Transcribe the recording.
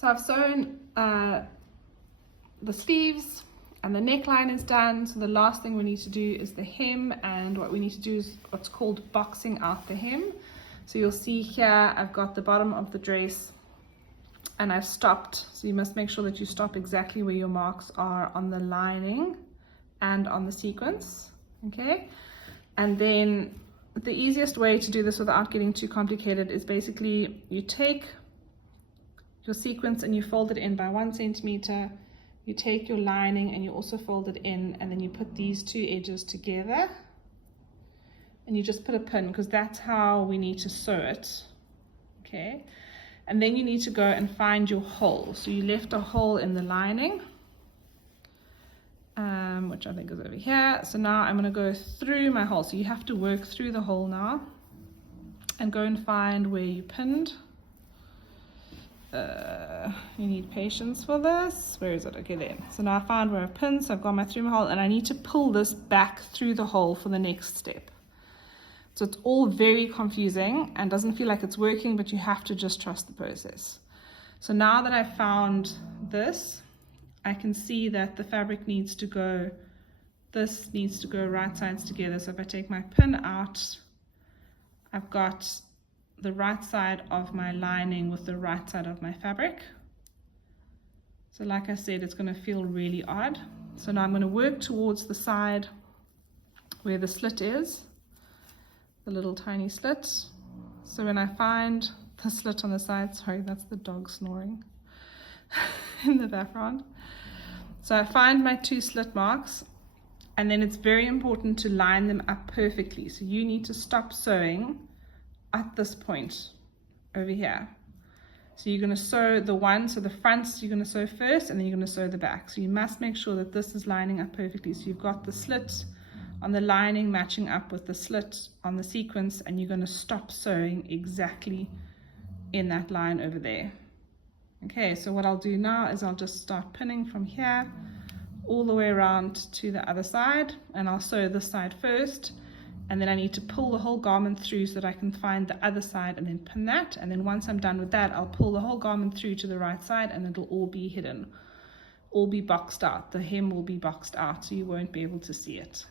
So I've sewn the sleeves and the neckline is done. So the last thing we need to do is the hem, and what we need to do is what's called boxing out the hem. So you'll see here I've got the bottom of the dress and I've stopped. So you must make sure that you stop exactly where your marks are on the lining and on the sequence. Okay, and then the easiest way to do this without getting too complicated is basically you take your sequence and you fold it in by 1 centimeter. You take your lining and you also fold it in, and then you put these two edges together and you just put a pin, because that's how we need to sew it. Okay, and then you need to go and find your hole. So you left a hole in the lining, which I think is over here. So now I'm going to go through my hole. So you have to work through the hole now and go and find where you pinned. You need patience for this. Where is it? Okay, there. So now I found where I pinned, so I've got my through my hole, and I need to pull this back through the hole for the next step. So it's all very confusing and doesn't feel like it's working, but you have to just trust the process. So now that I've found this, I can see that the fabric needs to go, this needs to go right sides together. So if I take my pin out, I've got the right side of my lining with the right side of my fabric. So like I said, it's going to feel really odd. So now I'm going to work towards the side where the slit is, the little tiny slit. So when I find the slit on the side, sorry, that's the dog snoring in the background. So I find my 2 slit marks, and then it's very important to line them up perfectly. So you need to stop sewing at this point over here. So you're going to sew the one, so the front you're going to sew first, and then you're going to sew the back. So you must make sure that this is lining up perfectly. So you've got the slit on the lining matching up with the slit on the sequence, and you're going to stop sewing exactly in that line over there. Okay, so what I'll do now is I'll just start pinning from here all the way around to the other side, and I'll sew this side first, and then I need to pull the whole garment through so that I can find the other side and then pin that. And then once I'm done with that, I'll pull the whole garment through to the right side, and it'll all be hidden, all be boxed out. The hem will be boxed out, so you won't be able to see it.